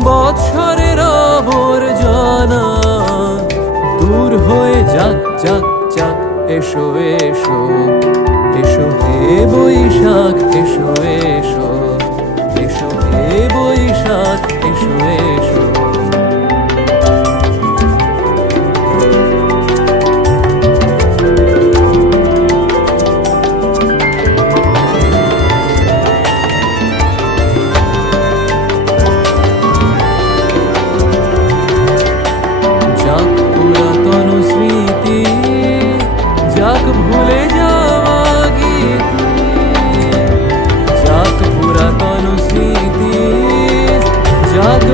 বৎসরের আবর্জনা দূর হয়ে যাক যাক যাক। এসো এসো এসো হে বৈশাখ, এসো এসো এসো হে বৈশাখ, এসো এসো। যাক পুরাতন স্মৃতি, যাক ভুলে যাওয়া গীতি, যাক পুরাতন স্মৃতি, যাক